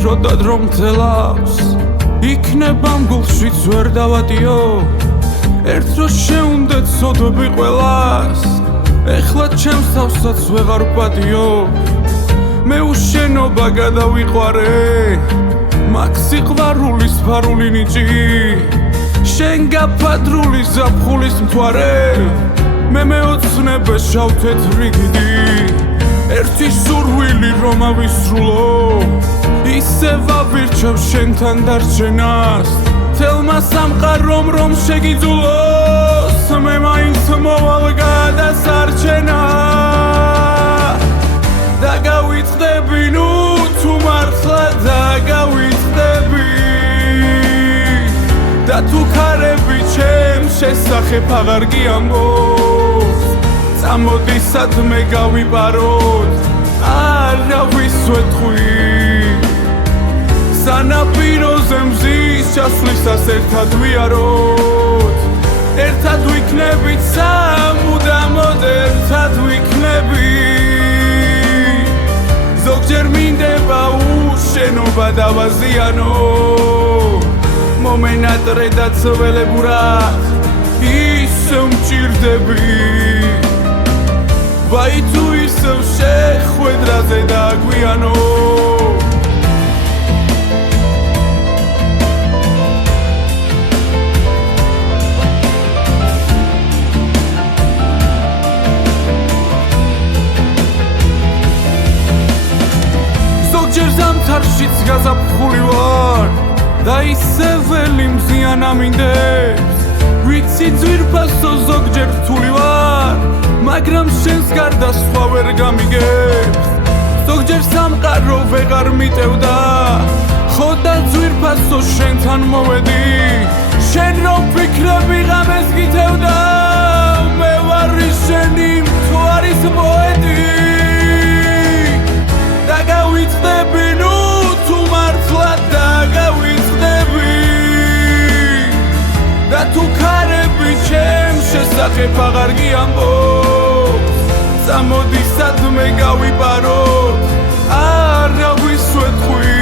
დროდად რომ თელავს იქნება მგულშიც ვერ დავატიო ერთ დროს შეუნდეთ სოდები ყველას ეხლა ჩემს თავსაც ვეღარ ვპატიო მე უშენობა გადავიყვარე მაგ სიყვარულის ფარული ნიჭი შენ გაფადრული ზაფხულის მთვარე მე მეოცნებე შავ თეთრი გიდი ერთი სურვილი რომ ავისრულო ისე ვავირჩევ შენთან დარჩენას თელმა სამყარომ რომ შეგიძულოს მე მაინც მოვალ გადასარჩენა დაგავიწყდები ნუ თუ მართლა დაგავიწყდები და თუ ქარები ჩემს შესახებ აღარ გიამბობს წამოდი სადმე გავიპაროთ არავის ვეთხვი სანაპიროზე მზის ჩასვლისას ერთად ვიაროთ ერთად ვიქნებით სამუდამოდ ერთად ვიქნებით ზოგჯერ მინდება უშენობა დავაზიანო მომენატრე და ცველებურად ისევ მჭირდები ვაი თუ ისევ შეხვედრაზე დაგვიანო ზოგჯერ ზამთარშიც გაზაფხული ვარ და ისე ველი მზიან ამინდებს ვიცი ძვირფასო ზოგჯერ რთული ვარ მაგრამ შენს გარდა სხვა ვერ გამიგებს ზოგჯერ სამყარო ვეღარ მიტევდა ხო და ძვირფასო შენთან მოვედი შენ რომ ფიქრები ღამეს გითევდა მე ვარი შენი მთვარის პოეტი დაგავიწყდები ნუ თუ მართლა დაგავიწყდები და თუ ქარები ჩემს შესახებ აღარ გიამბობს წამოდი სადმე გავიპაროთ არავის ვეთხვი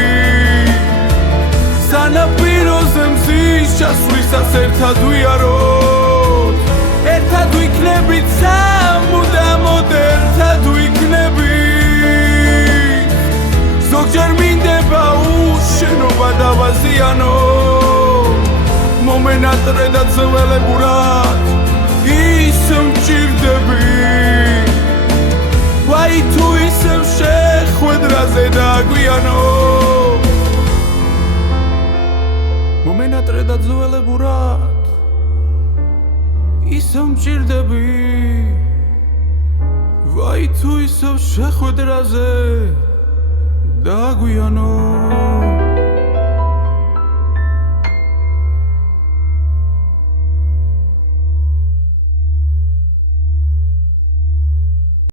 სანაპიროზე მზის ჩასვლისას ერთად ვიაროთ ერთად ვიქნებით სამუდამოდ ერთად ვიქნებით ზოგჯერ მინდება უშენობა დავაზიანო მომენატრე და ცველებურად ისევ მჭირდები ვაი თუ ისევ შეხვედრაზე დაგვიანო მომენატრე და ცველებურად ისევ მჭირდები ვაი თუ ისევ შეხვედრაზე დაგვიანო